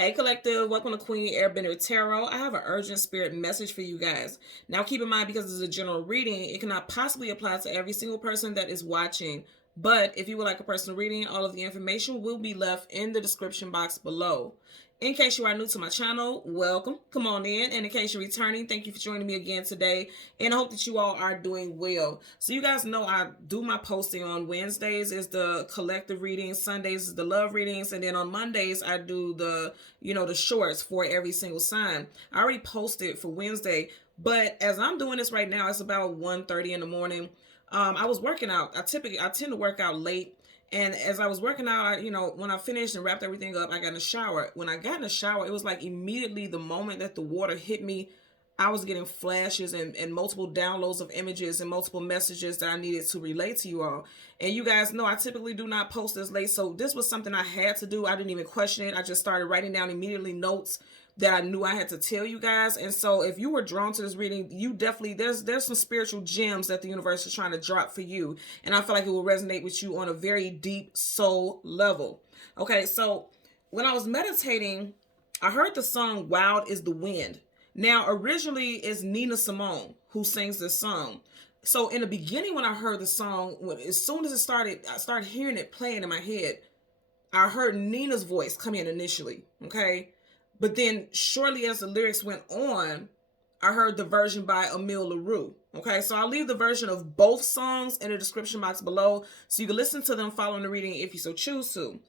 Hey collective, welcome to Queen Airbender Tarot. I have an urgent spirit message for you guys. Now keep in mind, because this is a general reading, it cannot possibly apply to every single person that is watching. But if you would like a personal reading, all of the information will be left in the description box below. In case you are new to my channel, welcome. Come on in. And in case you're returning, thank you for joining me again today. And I hope that you all are doing well. So you guys know I do my posting on Wednesdays is the collective readings, Sundays is the love readings, and then on Mondays I do the shorts for every single sign. I already posted for Wednesday, but as I'm doing this right now, it's about 1:30 in the morning. I was working out. I tend to work out late. And as I was working out, when I finished and wrapped everything up, I got in the shower. When I got in the shower, it was like immediately the moment that the water hit me, I was getting flashes and multiple downloads of images and multiple messages that I needed to relay to you all. And you guys know I typically do not post this late, so this was something I had to do. I didn't even question it. I just started writing down immediately notes that I knew I had to tell you guys. And so if you were drawn to this reading, you definitely, there's some spiritual gems that the universe is trying to drop for you. And I feel like it will resonate with you on a very deep soul level. Okay, so when I was meditating, I heard the song Wild is the Wind. Now, originally, it's Nina Simone who sings this song. So in the beginning, when I heard the song, as soon as it started, I started hearing it playing in my head. I heard Nina's voice come in initially, okay? But then shortly as the lyrics went on, I heard the version by Emile LaRue. Okay, so I'll leave the version of both songs in the description box below so you can listen to them following the reading if you so choose to.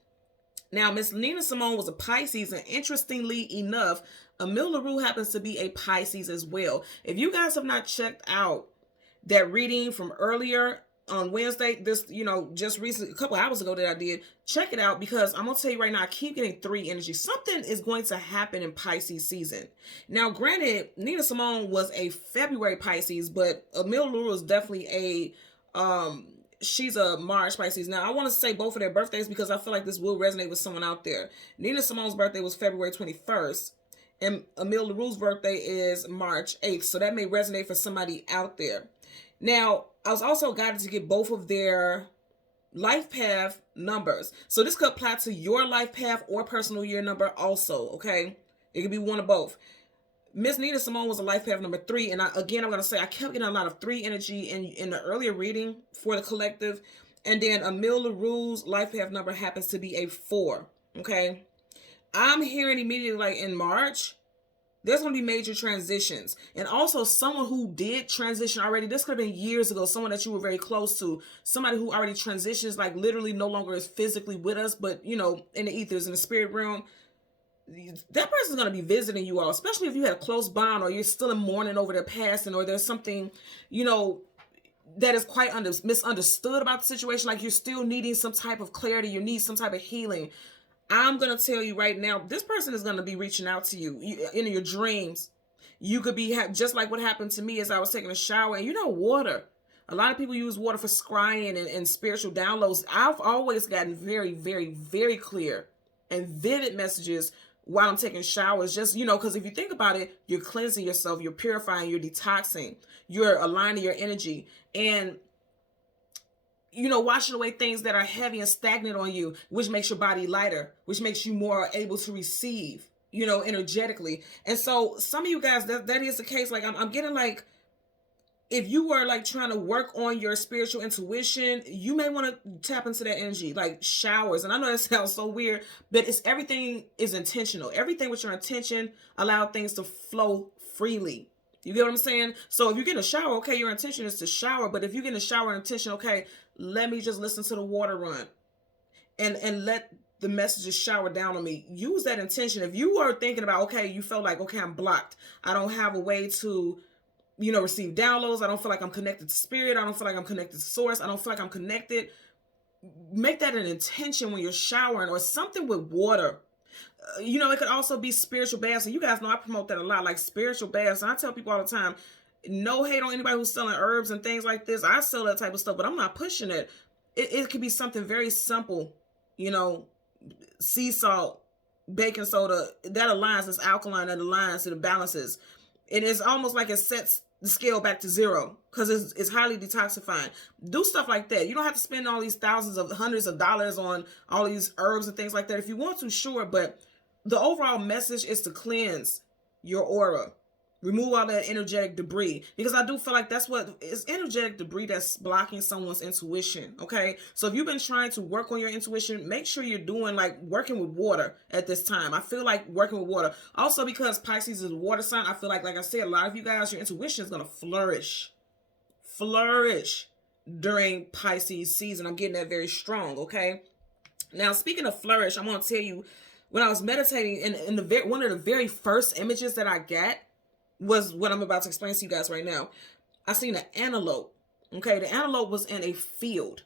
Now, Miss Nina Simone was a Pisces, and interestingly enough, Emile LaRue happens to be a Pisces as well. If you guys have not checked out that reading from earlier on Wednesday, this, just recently, a couple hours ago that I did, check it out, because I'm going to tell you right now, I keep getting 3 energy. Something is going to happen in Pisces season. Now, granted, Nina Simone was a February Pisces, but Emile LaRue is definitely she's a March Pisces. Now, I want to say both of their birthdays because I feel like this will resonate with someone out there. Nina Simone's birthday was February 21st, and Emile LaRue's birthday is March 8th, so that may resonate for somebody out there. Now, I was also guided to get both of their life path numbers. So this could apply to your life path or personal year number also, okay? It could be one of both. Miss Nina Simone was a life path number 3. And I'm going to say I kept getting a lot of 3 energy in the earlier reading for the collective. And then Emile LaRue's life path number happens to be a 4, okay? I'm hearing immediately, like in March, there's going to be major transitions. And also someone who did transition already. This could have been years ago. Someone that you were very close to. Somebody who already transitions, like literally no longer is physically with us, but, in the ethers, in the spirit realm. That person's going to be visiting you all, especially if you had a close bond or you're still in mourning over their passing, or there's something, that is quite misunderstood about the situation. Like you're still needing some type of clarity. You need some type of healing. I'm going to tell you right now, this person is going to be reaching out to you in your dreams. You could be just like what happened to me as I was taking a shower. And water. A lot of people use water for scrying and spiritual downloads. I've always gotten very, very, very clear and vivid messages while I'm taking showers. Just, because if you think about it, you're cleansing yourself, you're purifying, you're detoxing, you're aligning your energy. And washing away things that are heavy and stagnant on you, which makes your body lighter, which makes you more able to receive, energetically. And so some of you guys, that is the case. Like I'm getting like, if you were like trying to work on your spiritual intuition, you may want to tap into that energy, like showers. And I know that sounds so weird, but everything is intentional. Everything with your intention, allow things to flow freely. You get what I'm saying? So if you get in a shower, okay, your intention is to shower. But if you get in a shower intention, okay, let me just listen to the water run and let the messages shower down on me. Use that intention. If you are thinking about, okay, you felt like, okay, I'm blocked. I don't have a way to, receive downloads. I don't feel like I'm connected to spirit. I don't feel like I'm connected to source. I don't feel like I'm connected. Make that an intention when you're showering, or something with water. It could also be spiritual baths. And you guys know I promote that a lot, like spiritual baths. And I tell people all the time, no hate on anybody who's selling herbs and things like this. I sell that type of stuff, but I'm not pushing it. It could be something very simple, sea salt, baking soda, that aligns, it's alkaline, that aligns, it balances. And it's almost like it sets the scale back to 0 because it's highly detoxifying. Do stuff like that. You don't have to spend all these hundreds of dollars on all these herbs and things like that. If you want to, sure, but the overall message is to cleanse your aura, remove all that energetic debris, because I do feel like that's what is energetic debris that's blocking someone's intuition. Okay, so if you've been trying to work on your intuition, make sure you're doing like working with water at this time. I feel like working with water also, because Pisces is a water sign. I feel like I said, a lot of you guys, your intuition is going to flourish during Pisces season. I'm getting that very strong. Okay, now speaking of flourish, I'm going to tell you, when I was meditating, in the one of the very first images that I got was what I'm about to explain to you guys right now. I seen an antelope. Okay, the antelope was in a field,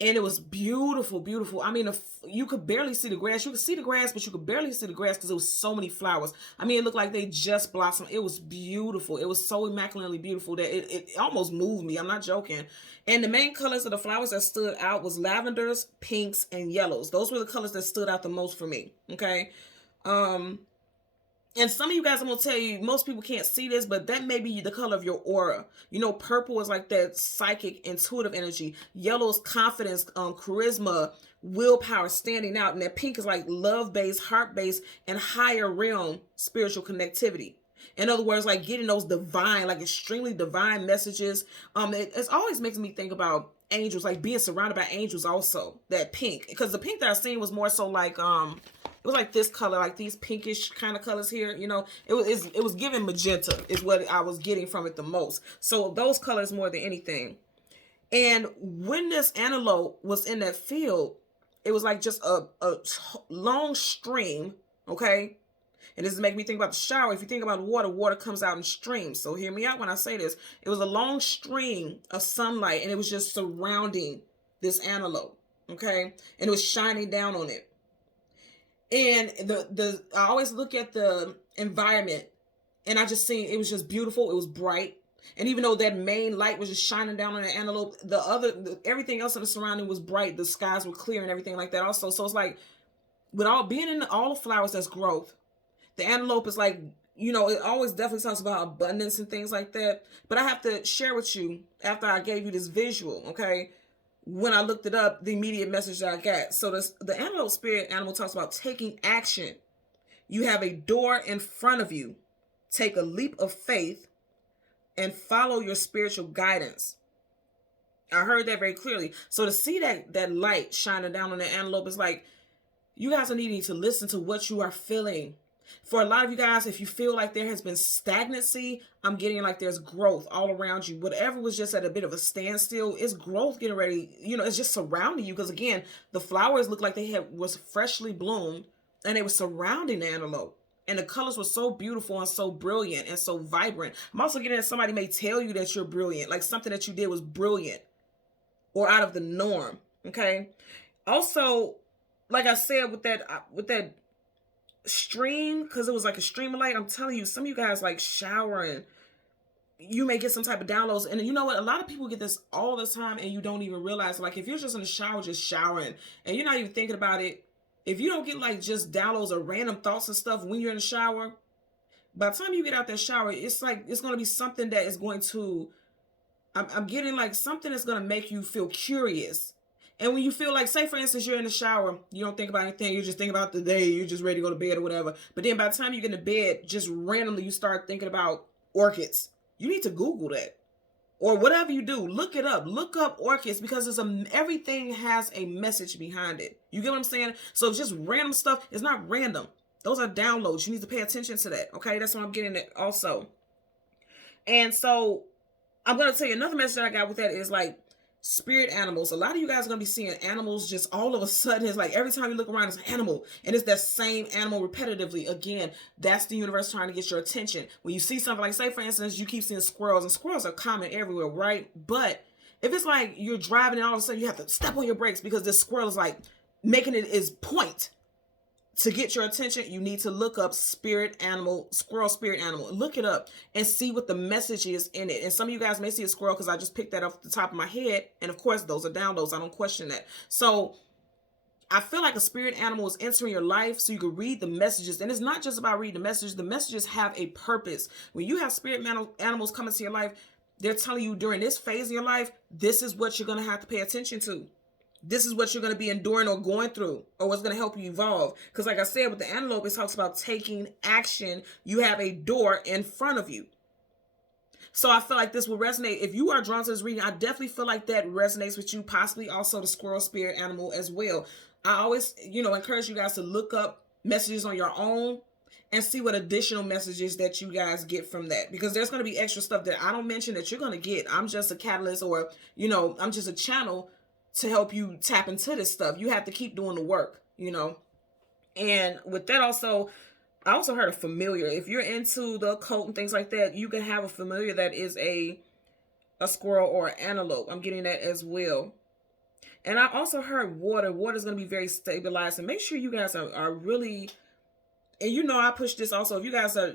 and it was beautiful, beautiful. I mean, you could barely see the grass. You could see the grass, but you could barely see the grass because there was so many flowers. I mean, it looked like they just blossomed. It was beautiful. It was so immaculately beautiful that it almost moved me. I'm not joking. And the main colors of the flowers that stood out was lavenders, pinks, and yellows. Those were the colors that stood out the most for me. Okay. And some of you guys, I'm going to tell you, most people can't see this, but that may be the color of your aura. You know, purple is like that psychic, intuitive energy. Yellow is confidence, charisma, willpower, standing out. And that pink is like love-based, heart-based, and higher realm spiritual connectivity. In other words, like getting those divine, like extremely divine messages. It always makes me think about angels, like being surrounded by angels also. That pink. Because the pink that I seen was more so like... it was like this color, like these pinkish kind of colors here. You know, it was giving magenta is what I was getting from it the most. So those colors more than anything. And when this antelope was in that field, it was like just a long stream. Okay. And this is making me think about the shower. If you think about water, water comes out in streams. So hear me out when I say this. It was a long stream of sunlight, and it was just surrounding this antelope. Okay. And it was shining down on it. And I always look at the environment, and I just seen it was just beautiful. It was bright. And even though that main light was just shining down on the antelope, everything else in the surrounding was bright. The skies were clear and everything like that also. So it's like, with all being in all the flowers, that's growth. The antelope is like, you know, it always definitely talks about abundance and things like that. But I have to share with you, after I gave you this visual, okay, when I looked it up, the immediate message that I got. So the antelope spirit animal talks about taking action. You have a door in front of you. Take a leap of faith and follow your spiritual guidance. I heard that very clearly. So to see that light shining down on the antelope is like, you guys are needing to listen to what you are feeling. For a lot of you guys, if you feel like there has been stagnancy, I'm getting like there's growth all around you. Whatever was just at a bit of a standstill, it's growth getting ready. You know, it's just surrounding you. Because again, the flowers looked like was freshly bloomed, and they were surrounding the antelope. And the colors were so beautiful and so brilliant and so vibrant. I'm also getting that somebody may tell you that you're brilliant, like something that you did was brilliant or out of the norm. Okay. Also, like I said, with that stream, because it was like a stream of light, I'm telling you, some of you guys like showering, you may get some type of downloads. And you know what, a lot of people get this all the time and you don't even realize. Like if you're just in the shower just showering and you're not even thinking about it, if you don't get like just downloads or random thoughts and stuff when you're in the shower, by the time you get out that shower, it's like it's going to be something that is going to, I'm getting like something that's going to make you feel curious. And when you feel like, say for instance, you're in the shower, you don't think about anything, you just think about the day, you're just ready to go to bed or whatever. But then by the time you get into bed, just randomly you start thinking about orchids. You need to Google that. Or whatever you do, look it up. Look up orchids, because everything has a message behind it. You get what I'm saying? So it's just random stuff. It's not random. Those are downloads. You need to pay attention to that. Okay, that's what I'm getting at also. And so I'm going to tell you another message that I got with that is like, spirit animals. A lot of you guys are going to be seeing animals just all of a sudden. It's like every time you look around, it's an animal. And it's that same animal repetitively. Again, that's the universe trying to get your attention. When you see something like, say, for instance, you keep seeing squirrels. And squirrels are common everywhere, right? But if it's like you're driving and all of a sudden you have to step on your brakes because this squirrel is like making it its point to get your attention, you need to look up spirit animal, squirrel spirit animal. Look it up and see what the message is in it. And some of you guys may see a squirrel because I just picked that off the top of my head. And of course, those are downloads. I don't question that. So I feel like a spirit animal is entering your life so you can read the messages. And it's not just about reading the messages. The messages have a purpose. When you have spirit animals come into your life, they're telling you during this phase of your life, this is what you're going to have to pay attention to. This is what you're going to be enduring or going through, or what's going to help you evolve. Because like I said, with the antelope, it talks about taking action. You have a door in front of you. So I feel like this will resonate. If you are drawn to this reading, I definitely feel like that resonates with you, possibly also the squirrel spirit animal as well. I always, encourage you guys to look up messages on your own and see what additional messages that you guys get from that. Because there's going to be extra stuff that I don't mention that you're going to get. I'm just a catalyst, or, I'm just a channel to help you tap into this stuff. You have to keep doing the work, And with that also, I also heard a familiar. If you're into the occult and things like that, you can have a familiar that is a squirrel or an antelope. I'm getting that as well. And I also heard water. Water is going to be very stabilized. And make sure you guys are really, and I push this also. If you guys are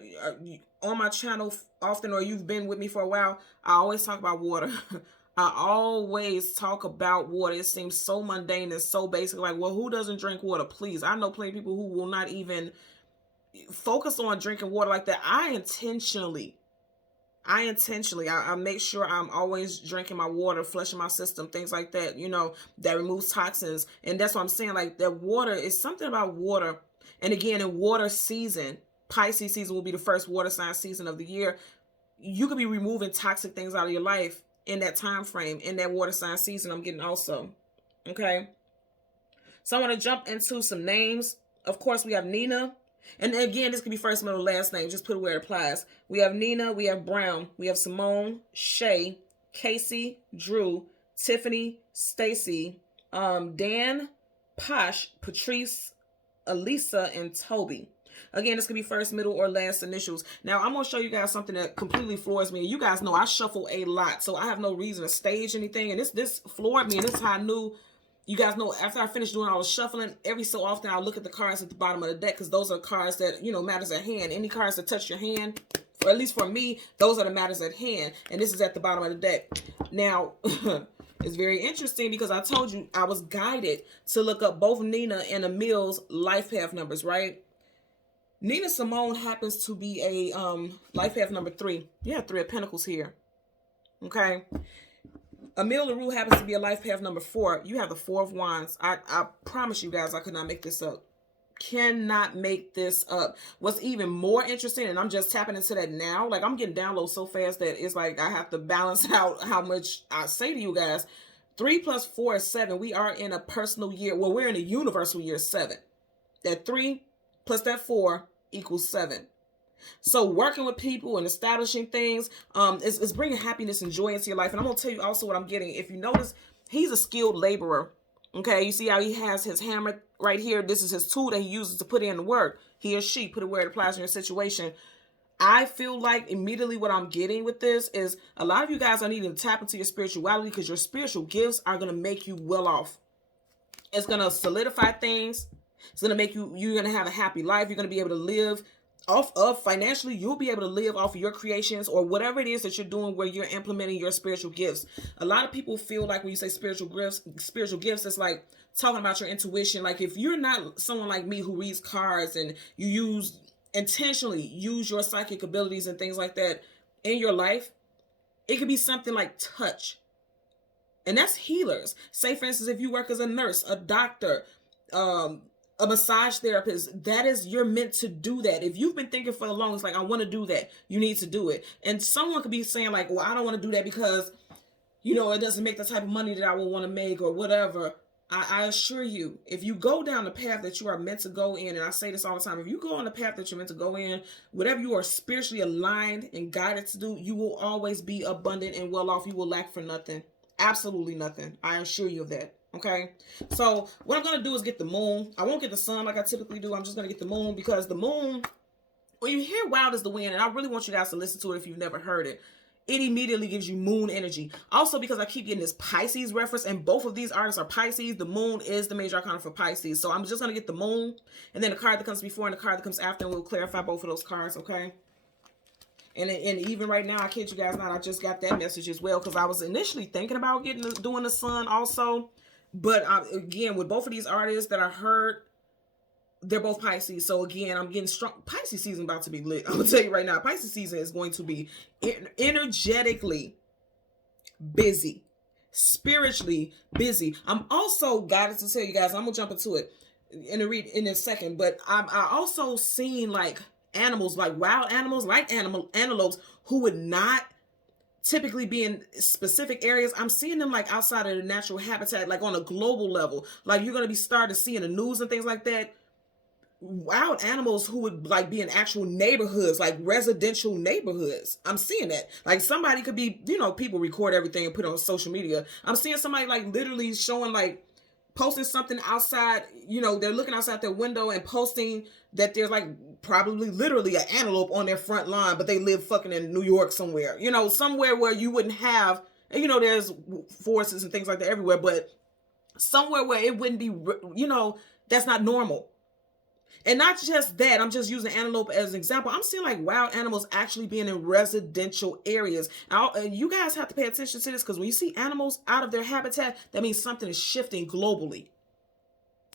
on my channel often, or you've been with me for a while, I always talk about water. I always talk about water. It seems so mundane and so basic. Like, well, who doesn't drink water? Please. I know plenty of people who will not even focus on drinking water like that. I intentionally, I make sure I'm always drinking my water, flushing my system, things like that, that removes toxins. And that's what I'm saying. Like, that water is something about water. And again, in water season, Pisces season will be the first water sign season of the year. You could be removing toxic things out of your life in that time frame, in that water sign season. I'm getting also. Okay. So I want to jump into some names. Of course, we have Nina. And again, this could be first, middle, last name. Just put it where it applies. We have Nina. We have Brown. We have Simone, Shay, Casey, Drew, Tiffany, Stacy, Dan, Posh, Patrice, Elisa, and Toby. Again, this could be first, middle, or last initials. Now, I'm going to show you guys something that completely floors me. You guys know I shuffle a lot, so I have no reason to stage anything. And this floored me, and this is how I knew. You guys know, after I finished doing all the shuffling, every so often I'll look at the cards at the bottom of the deck, because those are cards that, matters at hand. Any cards that touch your hand, or at least for me, those are the matters at hand. And this is at the bottom of the deck. Now, it's very interesting because I told you I was guided to look up both Nina and Emil's life path numbers, right? Nina Simone happens to be a life path number 3. You have 3 of Pentacles here. Okay. Emil LaRue happens to be a life path number 4. You have the 4 of Wands. I promise you guys I could not make this up. Cannot make this up. What's even more interesting, and I'm just tapping into that now, like I'm getting downloads so fast that it's like I have to balance out how much I say to you guys. 3 plus 4 is 7. We are in a personal year. Well, we're in a universal year 7. That 3 plus that 4 equals 7. So working with people and establishing things is bringing happiness and joy into your life. And I'm going to tell you also what I'm getting. If you notice, he's a skilled laborer. Okay, you see how he has his hammer right here. This is his tool that he uses to put in the work. He or she, put it where it applies in your situation. I feel like immediately what I'm getting with this is a lot of you guys are needing to tap into your spirituality, because your spiritual gifts are going to make you well off. It's going to solidify things. It's going to make you're going to have a happy life. You're going to be able to live off of financially. You'll be able to live off of your creations or whatever it is that you're doing where you're implementing your spiritual gifts. A lot of people feel like when you say spiritual gifts, it's like talking about your intuition. Like if you're not someone like me who reads cards and you intentionally use your psychic abilities and things like that in your life, it could be something like touch. And that's healers. Say, for instance, if you work as a nurse, a doctor, a massage therapist, that is, you're meant to do that. If you've been thinking for the longest, like, I want to do that, you need to do it. And someone could be saying like, well, I don't want to do that because, it doesn't make the type of money that I would want to make or whatever. I assure you, if you go down the path that you are meant to go in, and I say this all the time, if you go on the path that you're meant to go in, whatever you are spiritually aligned and guided to do, you will always be abundant and well off. You will lack for nothing. Absolutely nothing. I assure you of that. Okay. So what I'm going to do is get the moon. I won't get the sun like I typically do. I'm just going to get the moon, because the moon, when you hear Wild is the Wind, and I really want you guys to listen to it if you've never heard it, it immediately gives you moon energy. Also, because I keep getting this Pisces reference, and both of these artists are Pisces, the moon is the major arcana for Pisces. So I'm just going to get the moon, and then the card that comes before and the card that comes after, and we'll clarify both of those cards, okay? And even right now, I kid you guys not, I just got that message as well, because I was initially thinking about doing the sun also. But again, with both of these artists that I heard, they're both Pisces. So again, I'm getting strong. Pisces season about to be lit. I'm going to tell you right now, Pisces season is going to be energetically busy. spiritually busy. I'm also guided to tell you guys, I'm gonna jump into it in a second, but I also seen like animals, like wild animals, like antelopes who would not typically be in specific areas. I'm seeing them like outside of their natural habitat, like on a global level. Like you're gonna be starting to see in the news and things like that, wild animals who would like be in actual neighborhoods, like residential neighborhoods. I'm seeing that. Like somebody could be, people record everything and put it on social media. I'm seeing somebody like literally showing like posting something outside, they're looking outside their window and posting that there's like probably literally an antelope on their front lawn, but they live fucking in New York somewhere, somewhere where you wouldn't have, there's forests and things like that everywhere, but somewhere where it wouldn't be, that's not normal. And not just that, I'm just using antelope as an example. I'm seeing like wild animals actually being in residential areas. And you guys have to pay attention to this, because when you see animals out of their habitat, that means something is shifting globally.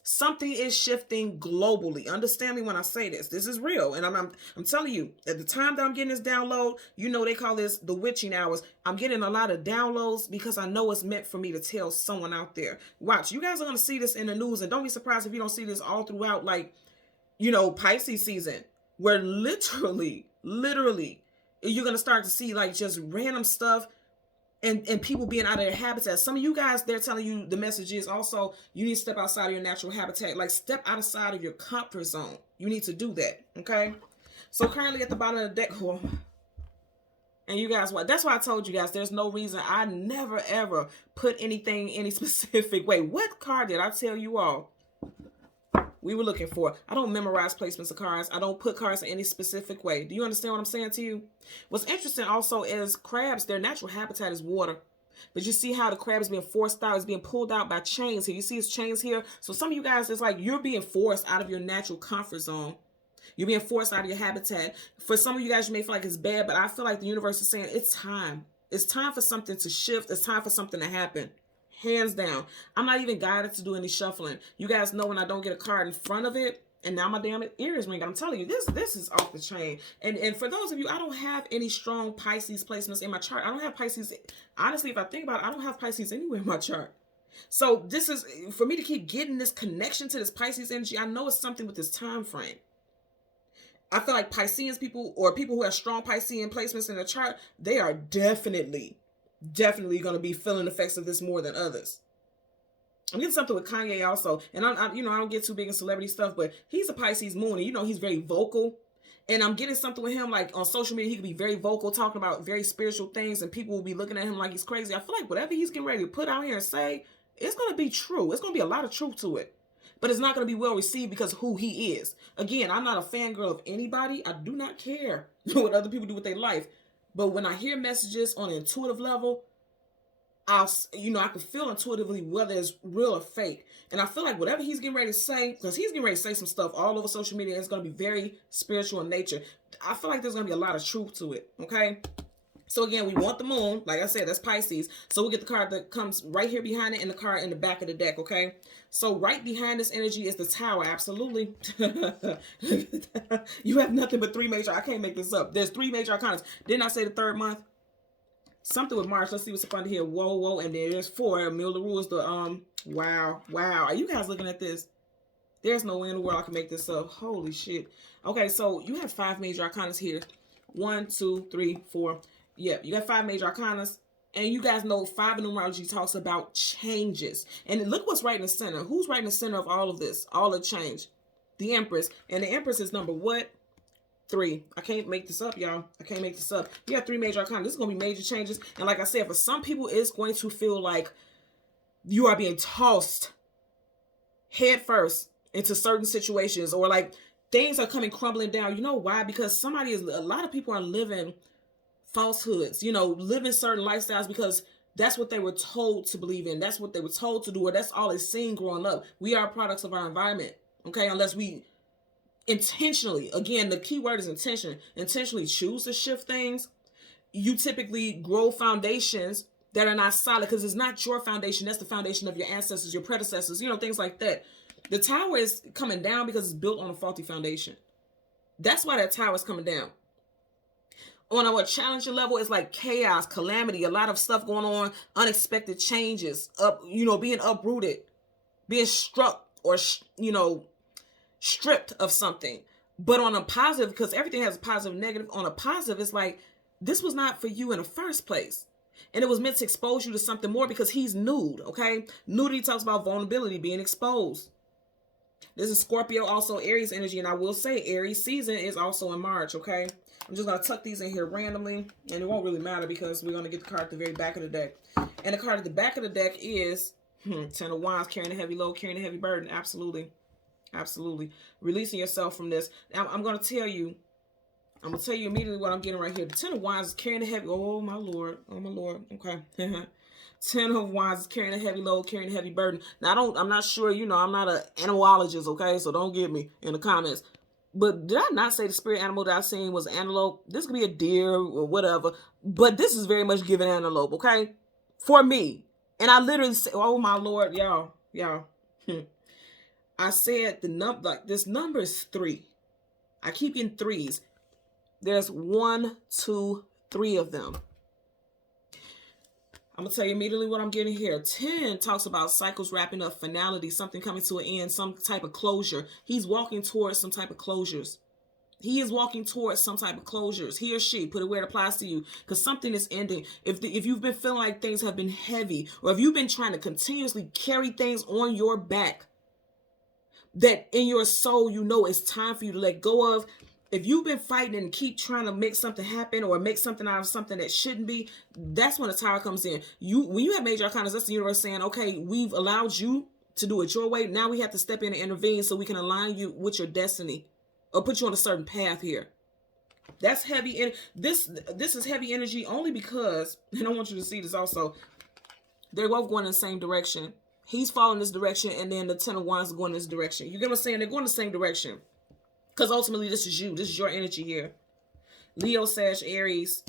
Something is shifting globally. Understand me when I say this. This is real. And I'm telling you, at the time that I'm getting this download, they call this the witching hours. I'm getting a lot of downloads because I know it's meant for me to tell someone out there. Watch, you guys are going to see this in the news, and don't be surprised if you don't see this all throughout, like, Pisces season, where literally, you're going to start to see like just random stuff and people being out of their habitat. Some of you guys, they're telling you the message is also, you need to step outside of your natural habitat, like step outside of your comfort zone. You need to do that. Okay. So currently at the bottom of the deck, and you guys, that's why I told you guys, there's no reason I never ever put anything any specific way. What card did I tell you all we were looking for? I don't memorize placements of cards. I don't put cards in any specific way. Do you understand what I'm saying to you? What's interesting also is crabs, their natural habitat is water. But you see how the crab is being forced out, is being pulled out by chains here. You see his chains here? So some of you guys, it's like you're being forced out of your natural comfort zone. You're being forced out of your habitat. For some of you guys, you may feel like it's bad, but I feel like the universe is saying it's time. It's time for something to shift. It's time for something to happen. Hands down. I'm not even guided to do any shuffling. You guys know when I don't get a card in front of it, and now my damn ears ring. I'm telling you, this is off the chain. And for those of you, I don't have any strong Pisces placements in my chart. I don't have Pisces. Honestly, if I think about it, I don't have Pisces anywhere in my chart. So this is, for me to keep getting this connection to this Pisces energy, I know it's something with this time frame. I feel like Pisceans people, or people who have strong Piscean placements in their chart, they are definitely going to be feeling the effects of this more than others. I'm getting something with Kanye also, and I don't get too big in celebrity stuff, but he's a Pisces moon, and he's very vocal, and I'm getting something with him, like on social media, he can be very vocal, talking about very spiritual things, and people will be looking at him like he's crazy. I feel like whatever he's getting ready to put out here and say, it's going to be true. It's going to be a lot of truth to it, but it's not going to be well received because of who he is. Again, I'm not a fangirl of anybody. I do not care what other people do with their life. But when I hear messages on an intuitive level, I can feel intuitively whether it's real or fake. And I feel like whatever he's getting ready to say, because he's getting ready to say some stuff all over social media, it's going to be very spiritual in nature. I feel like there's going to be a lot of truth to it. Okay. So again, we want the moon. Like I said, that's Pisces. So we'll get the card that comes right here behind it and the card in the back of the deck. Okay. So right behind this energy is the Tower. Absolutely. You have nothing but 3 major. I can't make this up. There's 3 major arcanas. Didn't I say the 3rd month? Something with March. Let's see what's up under here. Whoa. And then there's 4. Miller rules the, wow. Are you guys looking at this? There's no way in the world I can make this up. Holy shit. Okay. So you have 5 major arcanas here. 1, 2, 3, 4. Yeah, you got 5 major arcanas, and you guys know 5 in numerology talks about changes. And look what's right in the center. Who's right in the center of all of this? All the change. The Empress. And the Empress is number what? 3. I can't make this up, y'all. I can't make this up. You have 3 major arcana. This is going to be major changes. And like I said, for some people, it's going to feel like you are being tossed head first into certain situations, or like things are coming crumbling down. You know why? Because a lot of people are living falsehoods, living certain lifestyles because that's what they were told to believe in. That's what they were told to do, or that's all they've seen growing up. We are products of our environment, okay? Unless we intentionally, again, the key word is intentionally choose to shift things, you typically grow foundations that are not solid, because it's not your foundation. That's the foundation of your ancestors, your predecessors, things like that. The tower is coming down because it's built on a faulty foundation. That's why that tower is coming down. On a more challenging level, it's like chaos, calamity, a lot of stuff going on, unexpected changes, being uprooted, being struck, or stripped of something. But on a positive, because everything has a positive and negative, on a positive, it's like this was not for you in the first place. And it was meant to expose you to something more, because he's nude, okay? Nudity talks about vulnerability, being exposed. This is Scorpio, also Aries energy. And I will say Aries season is also in March, okay? I'm just going to tuck these in here randomly. And it won't really matter because we're going to get the card at the very back of the deck. And the card at the back of the deck is Ten of Wands, carrying a heavy load, carrying a heavy burden. Absolutely. Absolutely. Releasing yourself from this. Now, I'm going to tell you immediately what I'm getting right here. The Ten of Wands is carrying a heavy, oh my Lord. Oh my Lord. Okay. Ten of Wands is carrying a heavy load, carrying a heavy burden. Now, I'm not sure, I'm not an animalologist, okay? So don't get me in the comments. But did I not say the spirit animal that I seen was antelope? This could be a deer or whatever. But this is very much giving antelope, okay? For me. And I literally said, oh my Lord, y'all. I said this number is 3. I keep getting 3s. There's 1, 2, 3 of them. I'm going to tell you immediately what I'm getting here. 10 talks about cycles wrapping up, finality, something coming to an end, some type of closure. He's walking towards some type of closures. He is walking towards some type of closures. He or she, put it where it applies to you, because something is ending. If you've been feeling like things have been heavy, or if you've been trying to continuously carry things on your back, that in your soul, it's time for you to let go of. If you've been fighting and keep trying to make something happen or make something out of something that shouldn't be, that's when the Tower comes in. When you have major arcana, that's the universe saying, okay, we've allowed you to do it your way. Now we have to step in and intervene so we can align you with your destiny or put you on a certain path here. That's heavy. And this is heavy energy only because, and I want you to see this also, they're both going in the same direction. He's following this direction, and then the Ten of Wands is going in this direction. You get what I'm saying? They're going the same direction. Because ultimately, this is you. This is your energy here. Leo, Sag, Aries.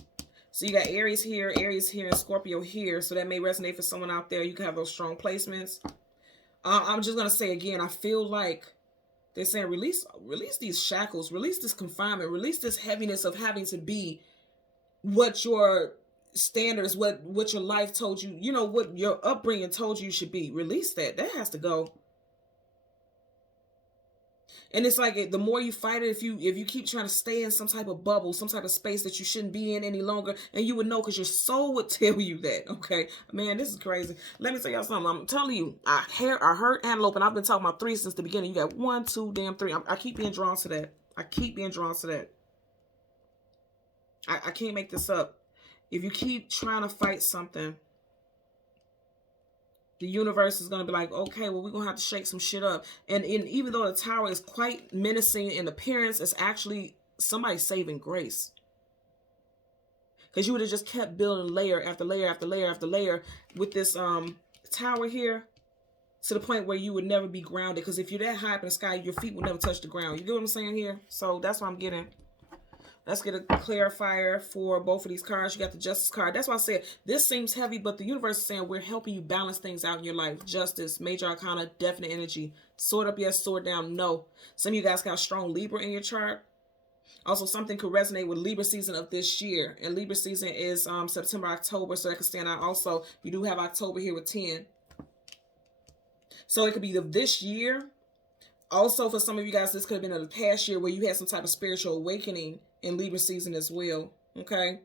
So you got Aries here, and Scorpio here. So that may resonate for someone out there. You can have those strong placements. I'm just going to say again, I feel like they're saying release these shackles. Release this confinement. Release this heaviness of having to be what your standards, what your life told you, what your upbringing told you should be. Release that. That has to go. And it's like the more you fight it, if you keep trying to stay in some type of bubble, some type of space that you shouldn't be in any longer, and you would know because your soul would tell you that. Okay, man, this is crazy. Let me tell y'all something. I'm telling you, I heard antelope, and I've been talking about 3 since the beginning. You got 1, 2, 3. I keep being drawn to that. I can't make this up. If you keep trying to fight something, the universe is going to be like, okay, well, we're going to have to shake some shit up. And even though the Tower is quite menacing in appearance, it's actually somebody saving grace. Because you would have just kept building layer after layer after layer after layer with this Tower here to the point where you would never be grounded. Because if you're that high up in the sky, your feet will never touch the ground. You get what I'm saying here? So that's what I'm getting. Let's get a clarifier for both of these cards. You got the Justice card. That's why I said this seems heavy, but the universe is saying we're helping you balance things out in your life. Justice, major arcana, definite energy. Sword up, yes. Sword down, no. Some of you guys got strong Libra in your chart. Also, something could resonate with Libra season of this year. And Libra season is September, October, so that could stand out. Also, you do have October here with 10. So it could be this year. Also, for some of you guys, this could have been in the past year where you had some type of spiritual awakening in Libra season as well, okay?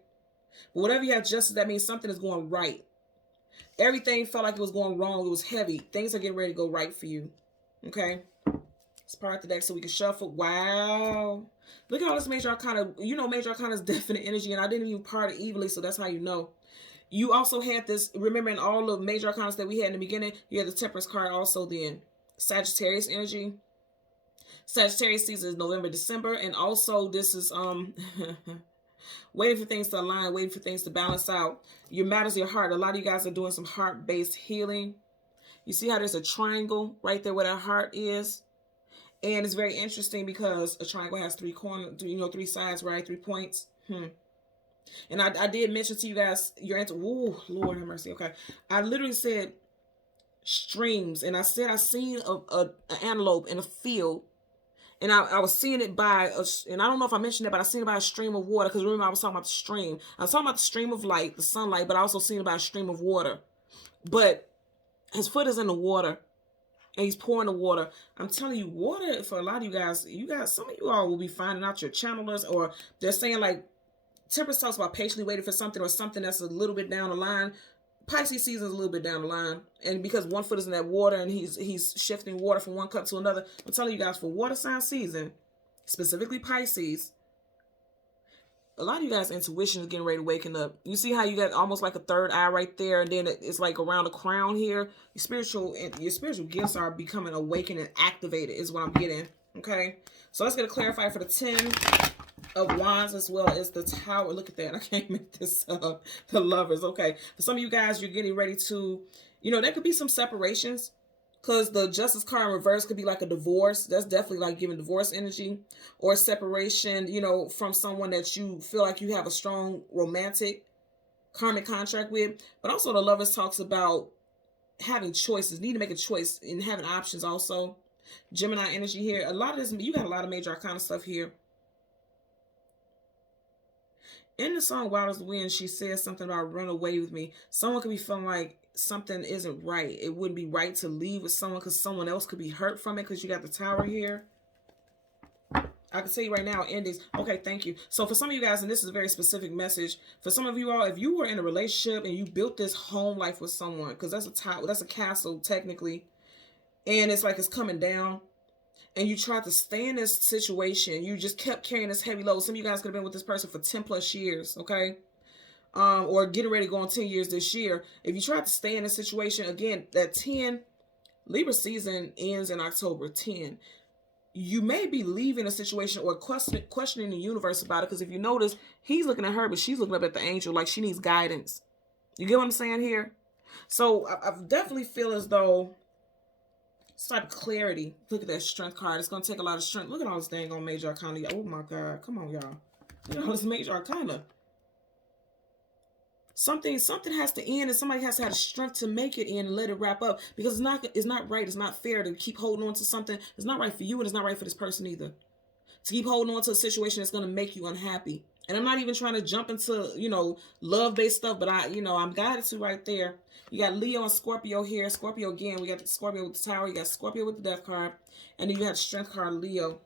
But whatever you have justice, that means something is going right. Everything felt like it was going wrong. It was heavy. Things are getting ready to go right for you, okay? Let's part the deck so we can shuffle. Wow. Look at all this major arcana. Major arcana is definite energy, and I didn't even part it evenly, so that's how you know. You also had this, remember in all the major arcanas that we had in the beginning, you had the Temperance card also then. Sagittarius energy. Sagittarius season is November, December, and also this is waiting for things to align, waiting for things to balance out. Your matters of your heart. A lot of you guys are doing some heart-based healing. You see how there's a triangle right there where that heart is, and it's very interesting because a triangle has 3 corners, 3 sides, right? 3 points. And I did mention to you guys your answer. Ooh, Lord have mercy. Okay, I literally said streams, and I said I seen an antelope in a field. And I was seeing it by, and I don't know if I mentioned that, but I seen it by a stream of water. Because remember, I was talking about the stream. I was talking about the stream of light, the sunlight, but I also seen it by a stream of water. But his foot is in the water, and he's pouring the water. I'm telling you, water, for a lot of you guys, some of you all will be finding out your channelers, or they're saying like, Temperance talks about patiently waiting for something, or something that's a little bit down the line. Pisces season is a little bit down the line, and because one foot is in that water and he's shifting water from one cup to another, I'm telling you guys, for water sign season, specifically Pisces, a lot of you guys' intuition is getting ready to waken up. You see how you got almost like a third eye right there, and then it's like around the crown here. Your spiritual gifts are becoming awakened and activated is what I'm getting. Okay, so let's get a clarifier for the 10 of Wands as well as the Tower. Look at that. I can't make this up. The Lovers. Okay. For some of you guys, you're getting ready to, there could be some separations, because the Justice card in reverse could be like a divorce. That's definitely like giving divorce energy, or separation, from someone that you feel like you have a strong romantic karmic contract with. But also the Lovers talks about having choices, need to make a choice and having options also. Gemini energy here. A lot of this, you got a lot of major arcana stuff here. In the song Wild as the Wind, she says something about run away with me. Someone could be feeling like something isn't right. It wouldn't be right to leave with someone because someone else could be hurt from it, because you got the Tower here. I can tell you right now, endings. Okay, thank you. So for some of you guys, and this is a very specific message, for some of you all, if you were in a relationship and you built this home life with someone, because that's a tower, that's a castle technically, and it's like it's coming down, and you tried to stay in this situation, you just kept carrying this heavy load. Some of you guys could have been with this person for 10 plus years, okay? Or getting ready to go on 10 years this year. If you tried to stay in a situation, again, that 10, Libra season ends in October 10. You may be leaving a situation or questioning the universe about it, because if you notice, he's looking at her, but she's looking up at the angel like she needs guidance. You get what I'm saying here? So I definitely feel as though it's type of clarity. Look at that Strength card. It's going to take a lot of strength. Look at all this dang on major arcana. Oh my God. Come on, y'all. Look at all this major arcana. Something has to end, and somebody has to have the strength to make it in and let it wrap up, because it's not right. It's not fair to keep holding on to something. It's not right for you, and it's not right for this person either. To keep holding on to a situation that's going to make you unhappy. And I'm not even trying to jump into, love-based stuff, but I'm guided to right there. You got Leo and Scorpio here. Scorpio again. We got the Scorpio with the Tower. You got Scorpio with the Death card. And then you have the Strength card, Leo.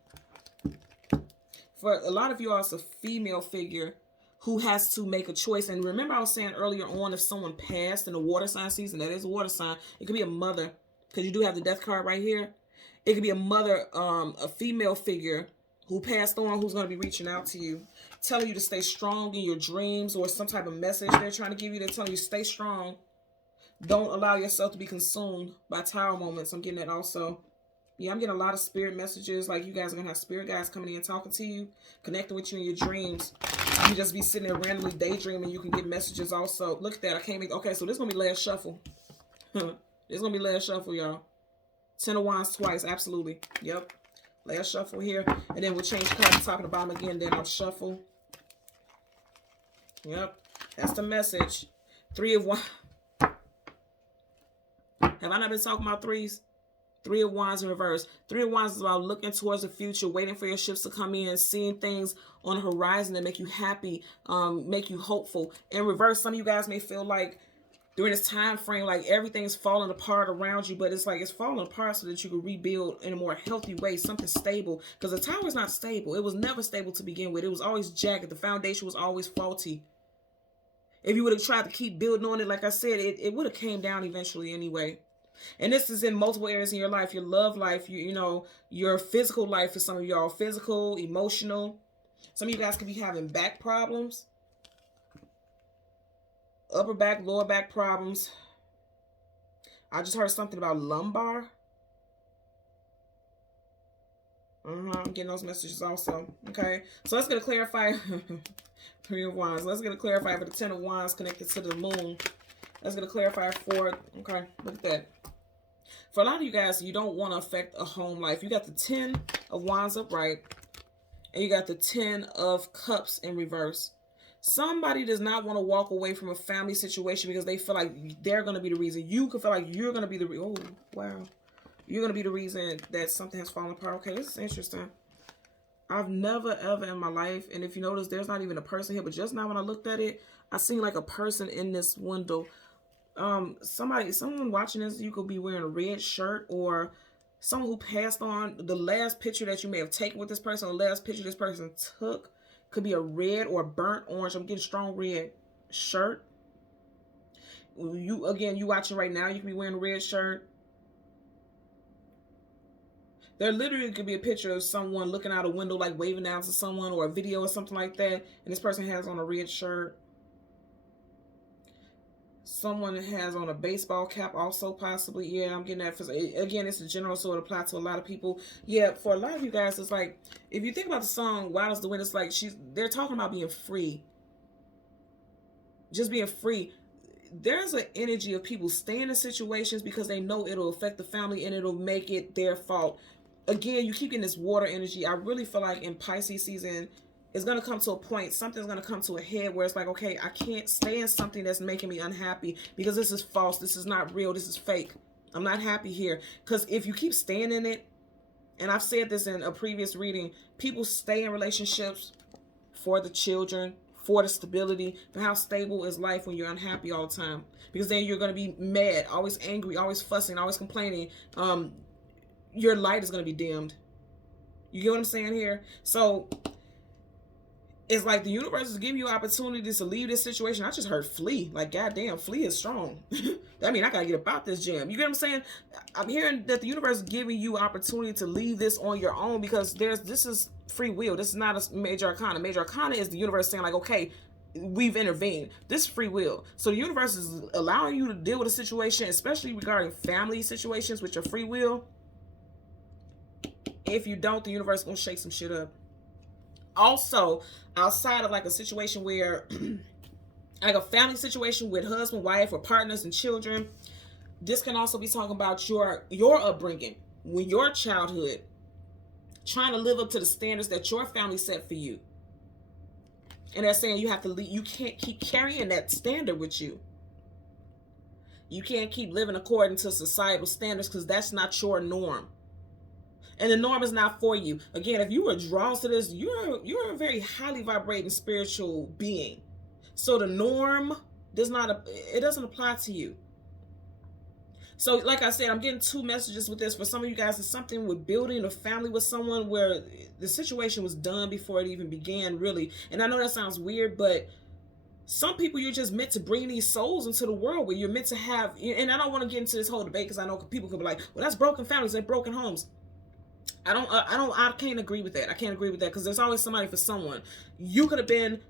For a lot of you all, it's a female figure who has to make a choice. And remember I was saying earlier on, if someone passed in the water sign season, that is a water sign. It could be a mother, because you do have the Death card right here. It could be a mother, a female figure who passed on, who's going to be reaching out to you, telling you to stay strong in your dreams, or some type of message they're trying to give you. They're telling you stay strong. Don't allow yourself to be consumed by Tower moments. I'm getting that also. Yeah, I'm getting a lot of spirit messages. Like you guys are going to have spirit guys coming in talking to you, connecting with you in your dreams. You just be sitting there randomly daydreaming. You can get messages also. Look at that. I can't make... Okay, so this is going to be last shuffle. This is going to be last shuffle, y'all. 10 of Wands twice. Absolutely. Yep. Last shuffle here. And then we'll change cards to top and the bottom again. Then I'll shuffle. Yep. That's the message. 3 of Wands. Have I not been talking about threes? 3 of Wands in reverse. 3 of Wands is about looking towards the future, waiting for your ships to come in, seeing things on the horizon that make you happy, make you hopeful. In reverse, some of you guys may feel like during this time frame, like everything's falling apart around you, but it's like it's falling apart so that you can rebuild in a more healthy way, something stable. Because the Tower is not stable. It was never stable to begin with. It was always jagged. The foundation was always faulty. If you would have tried to keep building on it, like I said, it would have came down eventually anyway. And this is in multiple areas in your life. Your love life, your physical life for some of y'all. Physical, emotional. Some of you guys could be having back problems. Upper back, lower back problems. I just heard something about lumbar. I'm getting those messages also. Okay. So let's get a clarifier. 3 of Wands. Let's get a clarifier for the 10 of Wands connected to the moon. Let's get a clarifier for it. Okay. Look at that. For a lot of you guys, you don't want to affect a home life. You got the 10 of Wands upright. And you got the 10 of Cups in reverse. Somebody does not want to walk away from a family situation because they feel like they're going to be the reason. You could feel like you're going to be the reason. Oh, wow. You're going to be the reason that something has fallen apart. Okay, this is interesting. I've never ever in my life, and if you notice, there's not even a person here, but just now when I looked at it, I seen like a person in this window. Someone watching this, you could be wearing a red shirt, or someone who passed on. The last picture that you may have taken with this person, the last picture this person took, could be a red or burnt orange. I'm getting strong red shirt. You watching right now, you could be wearing a red shirt. There literally could be a picture of someone looking out a window, like waving down to someone, or a video or something like that, and this person has on a red shirt. Someone has on a baseball cap also, possibly. Yeah, I'm getting that. Again, it's a general, so it applies to a lot of people. Yeah, for a lot of you guys, it's like, if you think about the song "Wild as the Wind," it's like they're talking about being free. Just being free. There's an energy of people staying in situations because they know it'll affect the family and it'll make it their fault. Again, you keep getting this water energy. I really feel like in Pisces season, it's going to come to a point, something's going to come to a head where it's like, okay, I can't stay in something that's making me unhappy because this is false, this is not real, this is fake. I'm not happy here. Because if you keep staying in it, and I've said this in a previous reading, people stay in relationships for the children, for the stability. But how stable is life when you're unhappy all the time? Because then you're going to be mad, always angry, always fussing, always complaining. Your light is going to be dimmed. You get what I'm saying here? So it's like the universe is giving you opportunities to leave this situation. I just heard flee. Like, goddamn, flee is strong. That means I got to get about this jam. You get what I'm saying? I'm hearing that the universe is giving you opportunity to leave this on your own because this is free will. This is not a major arcana. Major arcana is the universe saying like, okay, we've intervened. This is free will. So the universe is allowing you to deal with a situation, especially regarding family situations with your free will. If you don't, the universe is going to shake some shit up. Also, outside of like a situation where like a family situation with husband, wife, or partners and children, this can also be talking about your upbringing, when your childhood, trying to live up to the standards that your family set for you. And they're saying you have to leave, you can't keep carrying that standard with you. You can't keep living according to societal standards because that's not your norm. And the norm is not for you. Again, if you were drawn to this, you're a very highly vibrating spiritual being. So the norm it doesn't apply to you. So like I said, I'm getting two messages with this. For some of you guys, it's something with building a family with someone where the situation was done before it even began, really. And I know that sounds weird, but some people, you're just meant to bring these souls into the world where you're meant to have, and I don't want to get into this whole debate because I know people could be like, well, that's broken families, they're broken homes. I can't agree with that. I can't agree with that because there's always somebody for someone. You could have been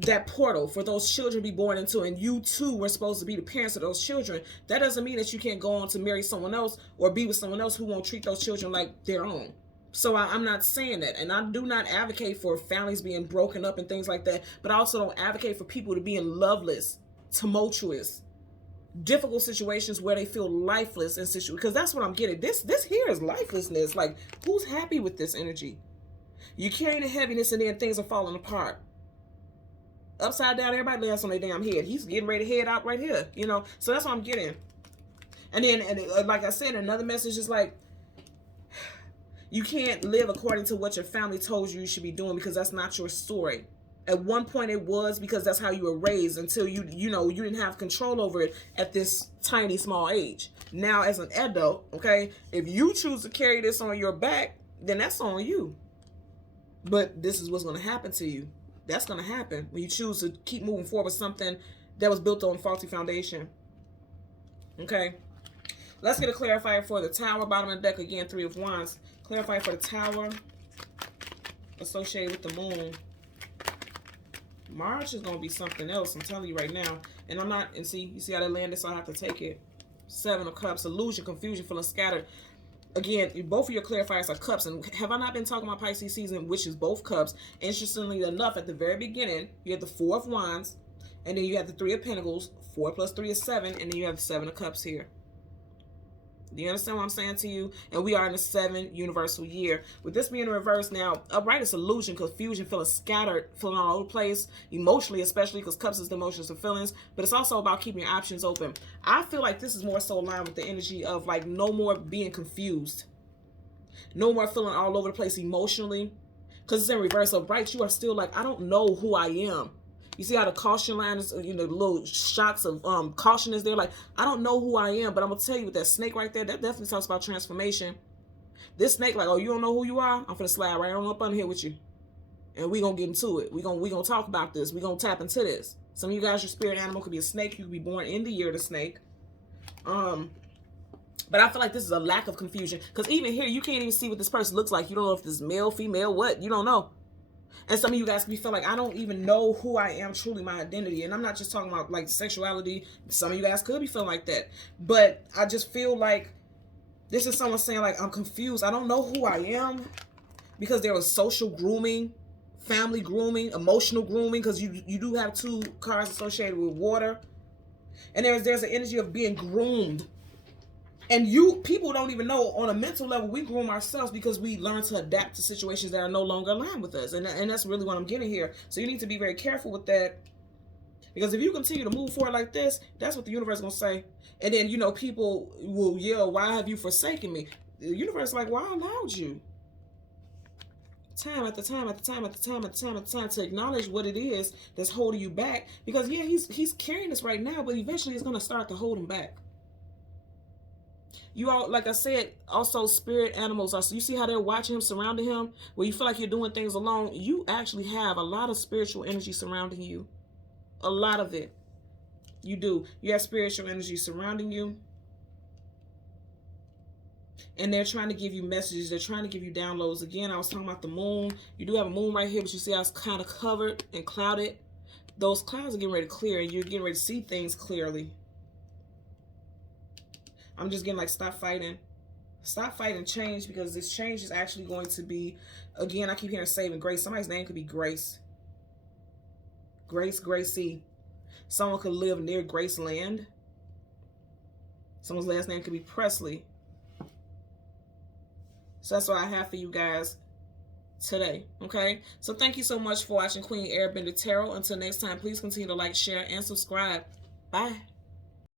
that portal for those children to be born into, and you too were supposed to be the parents of those children. That doesn't mean that you can't go on to marry someone else or be with someone else who won't treat those children like their own. So I'm not saying that, and I do not advocate for families being broken up and things like that, but I also don't advocate for people to be in loveless, tumultuous, difficult situations where they feel lifeless and because that's what I'm getting. This here is lifelessness. Like, who's happy with this energy? You carry the heaviness and then things are falling apart. Upside down, everybody lands on their damn head. He's getting ready to head out right here, so that's what I'm getting. And then like I said, another message is like, you can't live according to what your family told you should be doing because that's not your story. At one point it was because that's how you were raised until you didn't have control over it at this tiny small age. Now as an adult, okay, if you choose to carry this on your back, then that's on you. But this is what's going to happen to you. That's going to happen when you choose to keep moving forward with something that was built on faulty foundation. Okay, let's get a clarifier for the Tower. Bottom of the deck again, Three of Wands. Clarifier for the Tower associated with the Moon. March is going to be something else, I'm telling you right now. And I'm not, and see, you see how they landed, so I have to take it. Seven of Cups, illusion, confusion, feeling scattered. Again, both of your clarifiers are cups. And have I not been talking about Pisces season, which is both cups? Interestingly enough, at the very beginning, you had the Four of Wands, and then you have the Three of Pentacles. 4 plus 3 is 7, and then you have the Seven of Cups here. Do you understand what I'm saying to you? And we are in the 7th universal year. With this being in reverse now, upright is illusion, confusion, feeling scattered, feeling all over the place, emotionally especially, because cups is the emotions and feelings. But it's also about keeping your options open. I feel like this is more so aligned with the energy of like no more being confused. No more feeling all over the place emotionally. Because it's in reverse. So bright, you are still like, I don't know who I am. You see how the caution line is, you know, the little shots of caution is there. Like, I don't know who I am, but I'm going to tell you with that snake right there, that definitely talks about transformation. This snake, like, oh, you don't know who you are? I'm going to slide right on up under here with you. And we're going to get into it. We're going to talk about this. We're going to tap into this. Some of you guys, your spirit animal could be a snake. You could be born in the year of the snake. But I feel like this is a lack of confusion. Because even here, you can't even see what this person looks like. You don't know if this is male, female, what. You don't know. And some of you guys can feel like, I don't even know who I am, truly my identity. And I'm not just talking about like sexuality. Some of you guys could be feeling like that. But I just feel like this is someone saying like, I'm confused. I don't know who I am. Because there was social grooming, family grooming, emotional grooming. Because you do have 2 cards associated with water. And there's an energy of being groomed. And people don't even know on a mental level, we groom ourselves because we learn to adapt to situations that are no longer aligned with us. And that's really what I'm getting here. So you need to be very careful with that. Because if you continue to move forward like this, that's what the universe is going to say. And then, you know, people will yell, why have you forsaken me? The universe is like, well, I allowed you. Time after time after time after time after time after time to acknowledge what it is that's holding you back. Because, yeah, he's carrying this right now, but eventually it's going to start to hold him back. You all, like I said, also spirit animals. You see how they're watching him, surrounding him? Where you feel like you're doing things alone. You actually have a lot of spiritual energy surrounding you. A lot of it. You do. You have spiritual energy surrounding you. And they're trying to give you messages. They're trying to give you downloads. Again, I was talking about the moon. You do have a moon right here, but you see how it's kind of covered and clouded. Those clouds are getting ready to clear, and you're getting ready to see things clearly. I'm just getting like, stop fighting. Stop fighting change, because this change is actually going to be, again, I keep hearing saving grace. Somebody's name could be Grace. Grace, Gracie. Someone could live near Graceland. Someone's last name could be Presley. So that's what I have for you guys today. Okay? So thank you so much for watching Queen Airbender Tarot. Until next time, please continue to like, share, and subscribe. Bye.